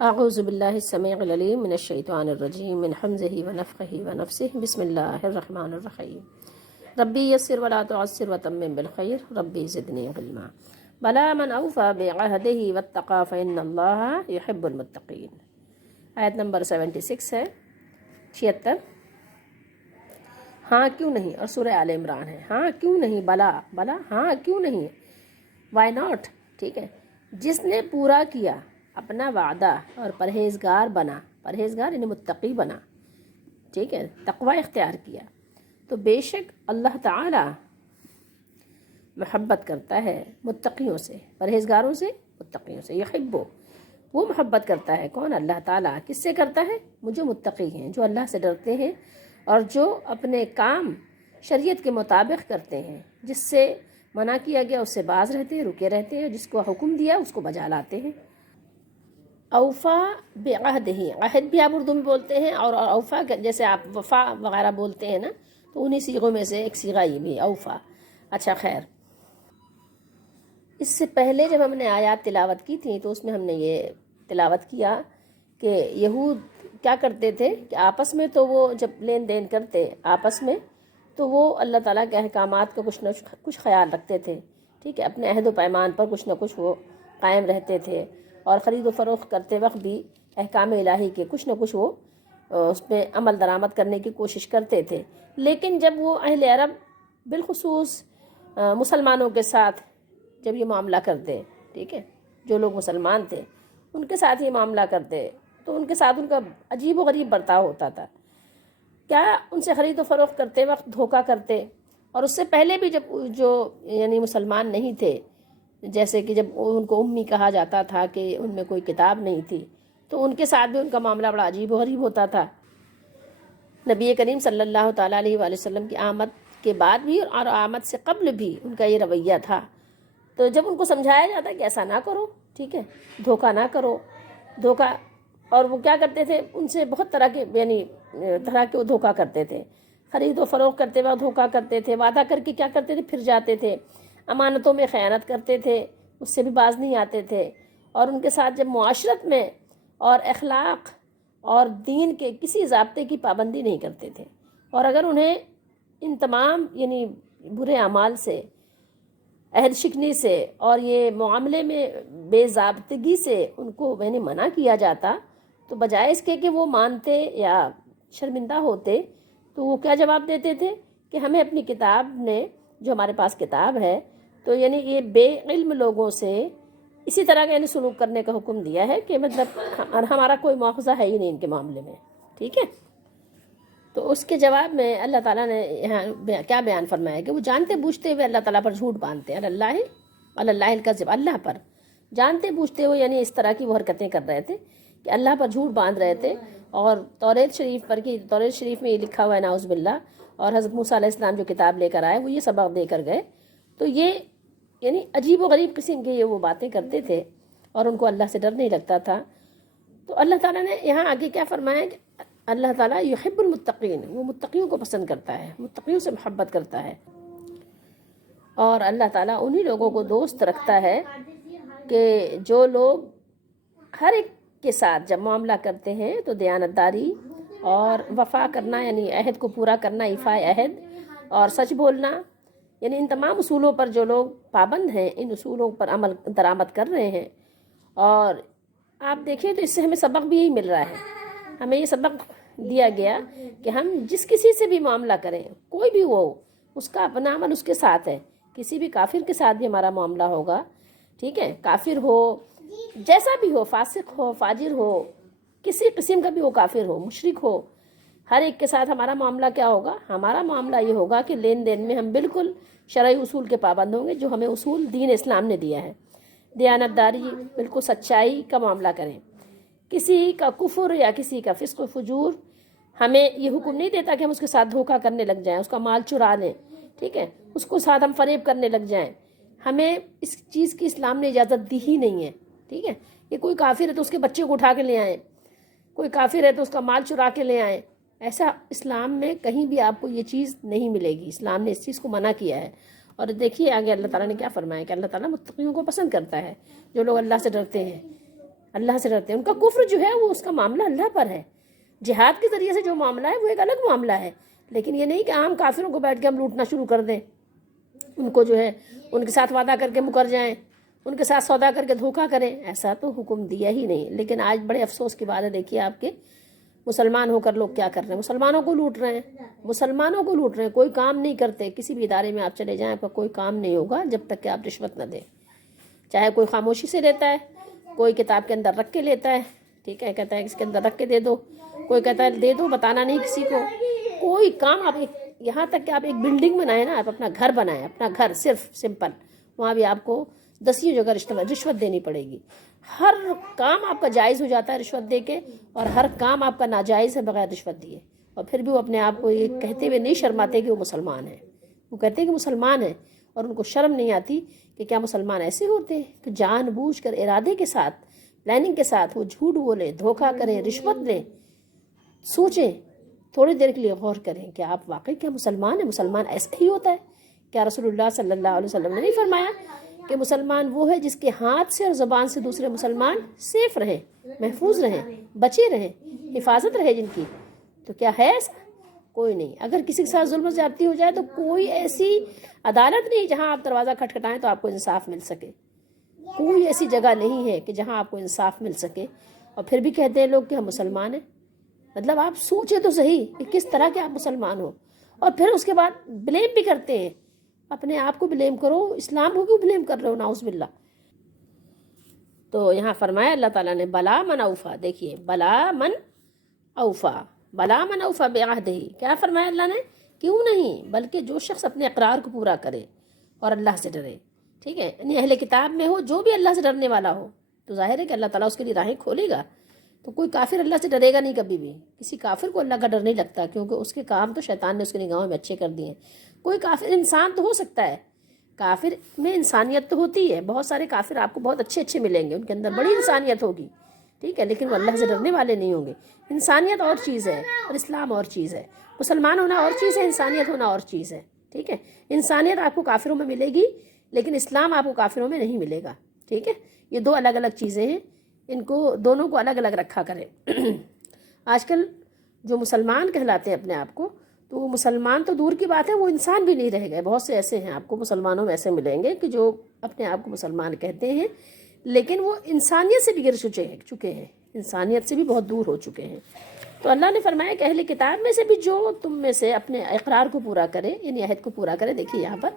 اعوذ باللہ السمیع العلیم من الشیطان الرجیم من حمزہ ونفخہ ونفسہ بسم اللہ الرحمن الرحیم ربی یسر ولا تعسر وتمم بالخیر ربی زدنی علما بلا من اوفى بعہدہ واتقى فإن اللہ یحب المتقین۔ آیت نمبر 76 ہے 76۔ ہاں کیوں نہیں، اور سورہ آل عمران ہے۔ ہاں کیوں نہیں، بلا بلا ہاں کیوں نہیں، وائی ناٹ، ٹھیک ہے۔ جس نے پورا کیا اپنا وعدہ اور پرہیزگار بنا، پرہیزگار یعنی متقی بنا، ٹھیک ہے، تقوی اختیار کیا، تو بے شک اللہ تعالی محبت کرتا ہے متقیوں سے، پرہیزگاروں سے، متقیوں سے۔ یحبو، وہ محبت کرتا ہے، کون؟ اللہ تعالیٰ۔ کس سے کرتا ہے؟ وہ جو متقی ہیں، جو اللہ سے ڈرتے ہیں اور جو اپنے کام شریعت کے مطابق کرتے ہیں، جس سے منع کیا گیا اس سے باز رہتے ہیں، رکے رہتے ہیں، جس کو حکم دیا اس کو بجا لاتے ہیں۔ اوفا بعہدہ، عہد بھی آپ اردو میں بولتے ہیں، اور اوفا جیسے آپ وفا وغیرہ بولتے ہیں نا، تو انہی صیغوں میں سے ایک صیغہ یہ بھی اوفا۔ اچھا خیر، اس سے پہلے جب ہم نے آیات تلاوت کی تھیں تو اس میں ہم نے یہ تلاوت کیا کہ یہود کیا کرتے تھے کہ آپس میں تو وہ جب لین دین کرتے آپس میں تو وہ اللہ تعالیٰ کے احکامات کا کچھ نہ کچھ خیال رکھتے تھے، ٹھیک ہے، اپنے عہد و پیمان پر کچھ نہ کچھ وہ قائم رہتے تھے، اور خرید و فروخت کرتے وقت بھی احکام الہی کے کچھ نہ کچھ وہ اس پہ عمل درآمد کرنے کی کوشش کرتے تھے۔ لیکن جب وہ اہل عرب بالخصوص مسلمانوں کے ساتھ جب یہ معاملہ کرتے، ٹھیک ہے، جو لوگ مسلمان تھے ان کے ساتھ یہ معاملہ کرتے تو ان کے ساتھ ان کا عجیب و غریب برتاؤ ہوتا تھا۔ کیا ان سے خرید و فروخت کرتے وقت دھوکہ کرتے، اور اس سے پہلے بھی جب جو یعنی مسلمان نہیں تھے، جیسے کہ جب ان کو امی کہا جاتا تھا کہ ان میں کوئی کتاب نہیں تھی، تو ان کے ساتھ بھی ان کا معاملہ بڑا عجیب و غریب ہوتا تھا۔ نبی کریم صلی اللہ تعالیٰ علیہ وآلہ وسلم کی آمد کے بعد بھی اور آمد سے قبل بھی ان کا یہ رویہ تھا۔ تو جب ان کو سمجھایا جاتا کہ ایسا نہ کرو، ٹھیک ہے، دھوکہ نہ کرو، دھوکہ، اور وہ کیا کرتے تھے، ان سے بہت طرح کے وہ دھوکہ کرتے تھے، خرید و فروخت کرتے وقت دھوکہ کرتے تھے، وعدہ کر کے کیا کرتے تھے، پھر جاتے تھے، امانتوں میں خیانت کرتے تھے، اس سے بھی باز نہیں آتے تھے، اور ان کے ساتھ جب معاشرت میں اور اخلاق اور دین کے کسی ضابطے کی پابندی نہیں کرتے تھے، اور اگر انہیں ان تمام یعنی برے اعمال سے، عہد شکنی سے اور یہ معاملے میں بے ضابطگی سے ان کو منع کیا جاتا، تو بجائے اس کے کہ وہ مانتے یا شرمندہ ہوتے، تو وہ کیا جواب دیتے تھے کہ ہمیں اپنی کتاب نے، جو ہمارے پاس کتاب ہے، تو یعنی یہ بے علم لوگوں سے اسی طرح کا سلوک کرنے کا حکم دیا ہے کہ مطلب ہمارا کوئی مواخذہ ہے ہی نہیں ان کے معاملے میں، ٹھیک ہے۔ تو اس کے جواب میں اللہ تعالیٰ نے یہاں کیا بیان فرمایا کہ وہ جانتے بوجھتے ہوئے اللہ تعالیٰ پر جھوٹ باندھتے ہیں، اللہ الکذب، اللہ پر جانتے بوجھتے ہوئے یعنی اس طرح کی وہ حرکتیں کر رہے تھے کہ اللہ پر جھوٹ باندھ رہے تھے، اور توریت شریف میں یہ لکھا ہوا ہے نعوذ باللہ، اور حضرت موسیٰ علیہ السلام جو کتاب لے کر آئے وہ یہ سبق دے کر گئے، تو یہ یعنی عجیب و غریب قسم کے یہ وہ باتیں کرتے تھے، اور ان کو اللہ سے ڈر نہیں لگتا تھا۔ تو اللہ تعالیٰ نے یہاں آگے کیا فرمایا کہ اللہ تعالیٰ یحب المتقین، وہ متقیوں کو پسند کرتا ہے، متقیوں سے محبت کرتا ہے، اور اللہ تعالیٰ انہی لوگوں کو دوست رکھتا ہے کہ جو لوگ ہر ایک کے ساتھ جب معاملہ کرتے ہیں تو دیانتداری اور وفا کرنا، یعنی عہد کو پورا کرنا، ایفاء عہد، اور سچ بولنا، یعنی ان تمام اصولوں پر جو لوگ پابند ہیں، ان اصولوں پر عمل درآمد کر رہے ہیں۔ اور آپ دیکھیں تو اس سے ہمیں سبق بھی یہی مل رہا ہے، ہمیں یہ سبق دیا گیا کہ ہم جس کسی سے بھی معاملہ کریں، کوئی بھی ہو، اس کا اپنا عمل اس کے ساتھ ہے، کسی بھی کافر کے ساتھ بھی ہمارا معاملہ ہوگا، ٹھیک ہے، کافر ہو، جیسا بھی ہو، فاسق ہو، فاجر ہو، کسی قسم کا بھی وہ کافر ہو، مشرک ہو، ہر ایک کے ساتھ ہمارا معاملہ کیا ہوگا؟ ہمارا معاملہ یہ ہوگا کہ لین دین میں ہم بالکل شرعی اصول کے پابند ہوں گے، جو ہمیں اصول دین اسلام نے دیا ہے، دیانتداری، بالکل سچائی کا معاملہ کریں، کسی کا کفر یا کسی کا فسق و فجور ہمیں یہ حکم نہیں دیتا کہ ہم اس کے ساتھ دھوکہ کرنے لگ جائیں، اس کا مال چرا لیں، ٹھیک ہے، اس کو ساتھ ہم فریب کرنے لگ جائیں، ہمیں اس چیز کی اسلام نے اجازت دی ہی نہیں ہے، ٹھیک ہے۔ یہ کوئی کافر ہے تو اس کے بچے کو اٹھا کے لے آئیں، کوئی کافر ہے تو اس کا مال چرا کے لے آئیں، ایسا اسلام میں کہیں بھی آپ کو یہ چیز نہیں ملے گی، اسلام نے اس چیز کو منع کیا ہے۔ اور دیکھیے آگے اللہ تعالیٰ نے کیا فرمایا کہ اللہ تعالیٰ متقیوں کو پسند کرتا ہے، جو لوگ اللہ سے ڈرتے ہیں، اللہ سے ڈرتے ہیں. ان کا کفر جو ہے وہ اس کا معاملہ اللہ پر ہے. جہاد کے ذریعے سے جو معاملہ ہے وہ ایک الگ معاملہ ہے، لیکن یہ نہیں کہ عام کافروں کو بیٹھ کے ہم لوٹنا شروع کر دیں، ان کو جو ہے ان کے ساتھ وعدہ کر کے مکر جائیں، ان کے ساتھ سودا کر کے دھوکہ کریں. ایسا تو حکم دیا ہی نہیں. لیکن آج بڑے افسوس کی بات ہے، دیکھیے آپ کے مسلمان ہو کر لوگ کیا کر رہے ہیں، مسلمانوں کو لوٹ رہے ہیں، مسلمانوں کو لوٹ رہے ہیں. کوئی کام نہیں کرتے. کسی بھی ادارے میں آپ چلے جائیں، آپ کا کوئی کام نہیں ہوگا جب تک کہ آپ رشوت نہ دیں. چاہے کوئی خاموشی سے لیتا ہے، کوئی کتاب کے اندر رکھ کے لیتا ہے، ٹھیک ہے، کہتا ہے اس کے اندر رکھ کے دے دو، کوئی کہتا ہے دے دو بتانا نہیں کسی کو. کوئی کام آپ یہاں تک کہ آپ ایک بلڈنگ بنائیں نا، آپ اپنا گھر بنائیں، اپنا گھر صرف سمپل، وہاں بھی آپ کو 10 جگہ رشوت دینی پڑے گی. ہر کام آپ کا جائز ہو جاتا ہے رشوت دے کے، اور ہر کام آپ کا ناجائز ہے بغیر رشوت دیے. اور پھر بھی وہ اپنے آپ کو یہ کہتے ہوئے نہیں شرماتے کہ وہ مسلمان ہیں. وہ کہتے ہیں کہ مسلمان ہیں، اور ان کو شرم نہیں آتی کہ کیا مسلمان ایسے ہوتے ہیں کہ جان بوجھ کر ارادے کے ساتھ پلاننگ کے ساتھ وہ جھوٹ بولیں، دھوکہ کریں، رشوت لیں. سوچیں تھوڑی دیر کے لیے، غور کریں کہ آپ واقعی کیا مسلمان ہیں. مسلمان ایسا ہی ہوتا ہے کیا؟ رسول اللہ صلی اللہ علیہ وسلم نے نہیں فرمایا کہ مسلمان وہ ہے جس کے ہاتھ سے اور زبان سے دوسرے مسلمان سیف رہیں، محفوظ رہیں، بچے رہیں، حفاظت رہے جن کی؟ تو کیا ہے ایسا؟ کوئی نہیں. اگر کسی کے ساتھ ظلم و زیادتی ہو جائے تو کوئی ایسی عدالت نہیں جہاں آپ دروازہ کھٹکھٹائیں تو آپ کو انصاف مل سکے. کوئی ایسی جگہ نہیں ہے کہ جہاں آپ کو انصاف مل سکے. اور پھر بھی کہتے ہیں لوگ کہ ہم مسلمان ہیں. مطلب آپ سوچیں تو صحیح کہ کس طرح کے آپ مسلمان ہو، اور پھر اس کے بعد بلیم بھی کرتے ہیں. اپنے آپ کو بلیم کرو، اسلام کو کیوں بلیم کر رہے ہو؟ نعوذ باللہ. تو یہاں فرمایا اللہ تعالیٰ نے بلا من اوفا. دیکھیے بلا من اوفا، بلا من اوفا بعہدہ. کیا فرمایا اللہ نے؟ کیوں نہیں، بلکہ جو شخص اپنے اقرار کو پورا کرے اور اللہ سے ڈرے. ٹھیک ہے، یعنی اہل کتاب میں ہو جو بھی اللہ سے ڈرنے والا ہو تو ظاہر ہے کہ اللہ تعالیٰ اس کے لیے راہیں کھولے گا. تو کوئی کافر اللہ سے ڈرے گا نہیں کبھی بھی. کسی کافر کو اللہ کا ڈر نہیں لگتا، کیونکہ اس کے کام تو شیطان نے اس کی نگاہوں میں اچھے کر دیے ہیں. کوئی کافر انسان تو ہو سکتا ہے، کافر میں انسانیت تو ہوتی ہے. بہت سارے کافر آپ کو بہت اچھے ملیں گے، ان کے اندر بڑی انسانیت ہوگی، ٹھیک ہے، لیکن وہ اللہ سے ڈرنے والے نہیں ہوں گے. انسانیت اور چیز ہے اور اسلام اور چیز ہے. مسلمان ہونا اور چیز ہے، انسانیت ہونا اور چیز ہے. ٹھیک ہے، انسانیت آپ کو کافروں میں ملے گی لیکن اسلام آپ کو کافروں میں نہیں ملے گا. ٹھیک ہے، یہ دو الگ الگ چیزیں ہیں، ان کو دونوں کو الگ الگ رکھا کریں. آج کل جو مسلمان کہلاتے ہیں اپنے آپ کو، تو وہ مسلمان تو دور کی بات ہے، وہ انسان بھی نہیں رہ گئے. بہت سے ایسے ہیں آپ کو مسلمانوں میں ایسے ملیں گے کہ جو اپنے آپ کو مسلمان کہتے ہیں لیکن وہ انسانیت سے بھی گر چکے ہیں، انسانیت سے بھی بہت دور ہو چکے ہیں. تو اللہ نے فرمایا کہ اہل کتاب میں سے بھی جو تم میں سے اپنے اقرار کو پورا کرے، یعنی عہد کو پورا کرے. دیکھیے یہاں پر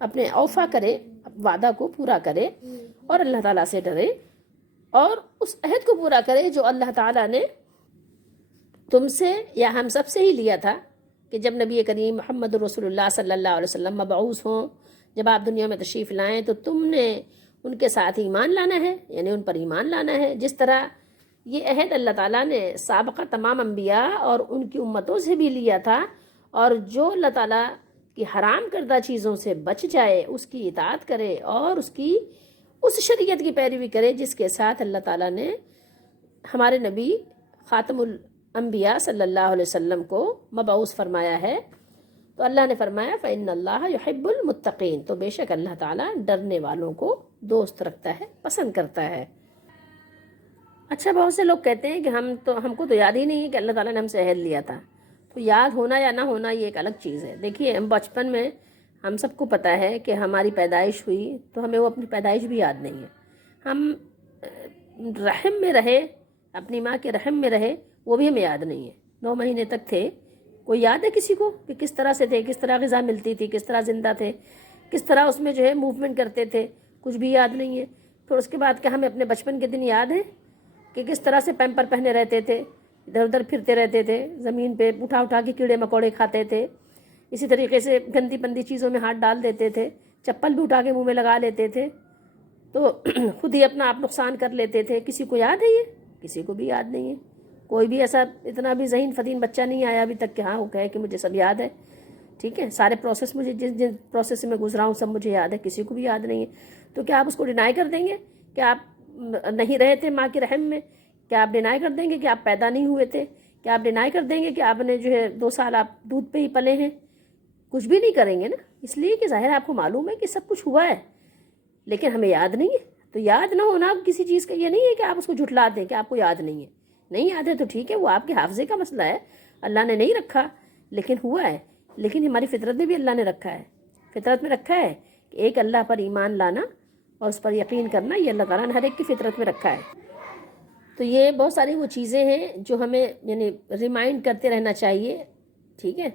اپنے اوفا کرے، وعدہ کو پورا کرے اور اللہ تعالیٰ سے ڈرے، اور اس عہد کو پورا کرے جو اللہ تعالیٰ نے تم سے یا ہم سب سے ہی لیا تھا کہ جب نبی کریم محمد رسول اللہ صلی اللہ علیہ وسلم مبعوث ہوں، جب آپ دنیا میں تشریف لائیں تو تم نے ان کے ساتھ ایمان لانا ہے، یعنی ان پر ایمان لانا ہے. جس طرح یہ عہد اللہ تعالیٰ نے سابقہ تمام انبیاء اور ان کی امتوں سے بھی لیا تھا، اور جو اللہ تعالیٰ کی حرام کردہ چیزوں سے بچ جائے، اس کی اطاعت کرے اور اس شریعت کی پیروی کرے جس کے ساتھ اللہ تعالیٰ نے ہمارے نبی خاتم الانبیاء صلی اللہ علیہ وسلم کو مبعوث فرمایا ہے. تو اللہ نے فرمایا فإن اللہ یحب المتقین، تو بے شک اللہ تعالیٰ ڈرنے والوں کو دوست رکھتا ہے، پسند کرتا ہے. اچھا، بہت سے لوگ کہتے ہیں کہ ہم کو تو یاد ہی نہیں ہے کہ اللہ تعالیٰ نے ہم سے عہد لیا تھا. تو یاد ہونا یا نہ ہونا یہ ایک الگ چیز ہے. دیکھیے ہم بچپن میں ہم سب کو پتہ ہے کہ ہماری پیدائش ہوئی تو ہمیں وہ اپنی پیدائش بھی یاد نہیں ہے. ہم رحم میں رہے، اپنی ماں کے رحم میں رہے، وہ بھی ہمیں یاد نہیں ہے. 9 مہینے تک تھے. کوئی یاد ہے کسی کو کہ کس طرح سے تھے، کس طرح غذا ملتی تھی، کس طرح زندہ تھے، کس طرح اس میں جو ہے موومنٹ کرتے تھے؟ کچھ بھی یاد نہیں ہے. پھر اس کے بعد کیا ہمیں اپنے بچپن کے دن یاد ہیں کہ کس طرح سے پیمپر پہنے رہتے تھے، ادھر ادھر پھرتے رہتے تھے، زمین پہ اٹھا کے کیڑے مکوڑے کھاتے تھے، اسی طریقے سے گندی پندی چیزوں میں ہاتھ ڈال دیتے تھے، چپل بھی اٹھا کے منہ میں لگا لیتے تھے، تو خود ہی اپنا آپ نقصان کر لیتے تھے؟ کسی کو یاد ہے یہ؟ کسی کو بھی یاد نہیں ہے. کوئی بھی ایسا اتنا بھی ذہین فتین بچہ نہیں آیا ابھی تک کہ ہاں وہ کہے کہ مجھے سب یاد ہے. ٹھیک ہے، سارے پروسیس مجھے جن پروسیس سے میں گزرا ہوں سب مجھے یاد ہے. کسی کو بھی یاد نہیں ہے. تو کیا آپ اس کو ڈینائی کر دیں گے کہ آپ نہیں رہے تھے ماں کے رحم میں؟ کیا آپ ڈینائی کر دیں گے کہ آپ پیدا نہیں ہوئے تھے؟ کیا آپ ڈینائی کر دیں گے کہ آپ نے جو ہے 2 سال آپ دودھ پہ ہی پلے ہیں؟ کچھ بھی نہیں کریں گے نا، اس لیے کہ ظاہر آپ کو معلوم ہے کہ سب کچھ ہوا ہے لیکن ہمیں یاد نہیں ہے. تو تو یاد نہ ہونا کسی چیز کا یہ نہیں ہے کہ آپ اس کو جھٹلا دیں کہ آپ کو یاد نہیں ہے. نہیں یاد ہے تو ٹھیک ہے، وہ آپ کے حافظے کا مسئلہ ہے، اللہ نے نہیں رکھا لیکن ہوا ہے. لیکن ہماری فطرت میں بھی اللہ نے رکھا ہے، فطرت میں رکھا ہے کہ ایک اللہ پر ایمان لانا اور اس پر یقین کرنا، یہ اللہ تعالیٰ نے ہر ایک کی فطرت میں رکھا ہے. تو یہ بہت ساری وہ چیزیں ہیں جو ہمیں یعنی ریمائنڈ کرتے رہنا چاہیے. ٹھیک ہے،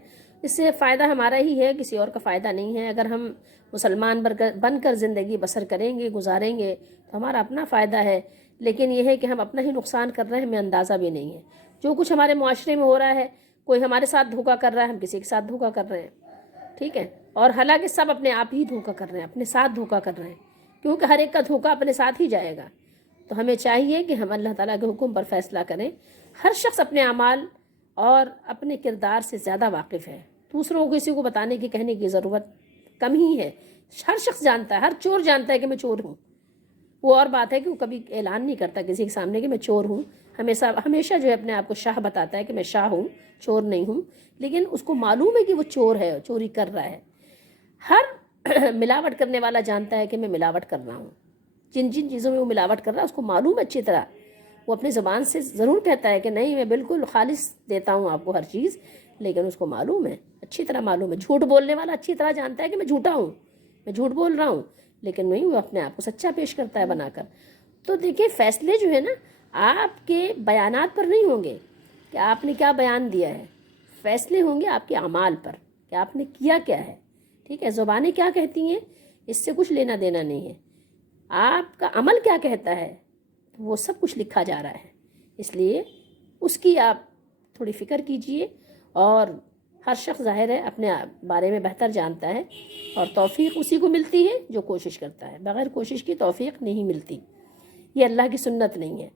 اس سے فائدہ ہمارا ہی ہے، کسی اور کا فائدہ نہیں ہے. اگر ہم مسلمان بن کر زندگی بسر کریں گے، گزاریں گے، تو ہمارا اپنا فائدہ ہے. لیکن یہ ہے کہ ہم اپنا ہی نقصان کر رہے ہیں، ہمیں اندازہ بھی نہیں ہے. جو کچھ ہمارے معاشرے میں ہو رہا ہے، کوئی ہمارے ساتھ دھوکہ کر رہا ہے، ہم کسی کے ساتھ دھوکہ کر رہے ہیں. ٹھیک ہے، اور حالانکہ سب اپنے آپ ہی دھوکہ کر رہے ہیں، اپنے ساتھ دھوکہ کر رہے ہیں، کیونکہ ہر ایک کا دھوکہ اپنے ساتھ ہی جائے گا. تو ہمیں چاہیے کہ ہم اللہ تعالیٰ کے حکم پر فیصلہ کریں. ہر شخص اپنے اعمال اور اپنے کردار سے زیادہ واقف ہے. دوسروں کو کسی کو بتانے کی کہنے کی ضرورت کم ہی ہے. ہر شخص جانتا ہے، ہر چور جانتا ہے کہ میں چور ہوں. وہ اور بات ہے کہ وہ کبھی اعلان نہیں کرتا کسی کے سامنے کہ میں چور ہوں. ہمیشہ جو ہے اپنے آپ کو شاہ بتاتا ہے کہ میں شاہ ہوں، چور نہیں ہوں. لیکن اس کو معلوم ہے کہ وہ چور ہے، چوری کر رہا ہے. ہر ملاوٹ کرنے والا جانتا ہے کہ میں ملاوٹ کر رہا ہوں. جن چیزوں میں وہ ملاوٹ کر رہا ہے اس کو معلوم ہے اچھی طرح. وہ اپنی زبان سے ضرور کہتا ہے کہ نہیں میں بالکل خالص دیتا ہوں آپ کو ہر چیز، لیکن اس کو معلوم ہے، اچھی طرح معلوم ہے. جھوٹ بولنے والا اچھی طرح جانتا ہے کہ میں جھوٹا ہوں، میں جھوٹ بول رہا ہوں، لیکن نہیں، وہ اپنے آپ کو سچا پیش کرتا ہے بنا کر. تو دیکھیں فیصلے جو ہے نا آپ کے بیانات پر نہیں ہوں گے کہ آپ نے کیا بیان دیا ہے، فیصلے ہوں گے آپ کے اعمال پر کہ آپ نے کیا کیا ہے. ٹھیک ہے، زبانیں کیا کہتی ہیں اس سے کچھ لینا دینا نہیں ہے، آپ کا عمل کیا کہتا ہے وہ سب کچھ لکھا جا رہا ہے. اس لیے اس کی آپ تھوڑی فکر کیجئے. اور ہر شخص ظاہر ہے اپنے بارے میں بہتر جانتا ہے، اور توفیق اسی کو ملتی ہے جو کوشش کرتا ہے. بغیر کوشش کی توفیق نہیں ملتی، یہ اللہ کی سنت نہیں ہے.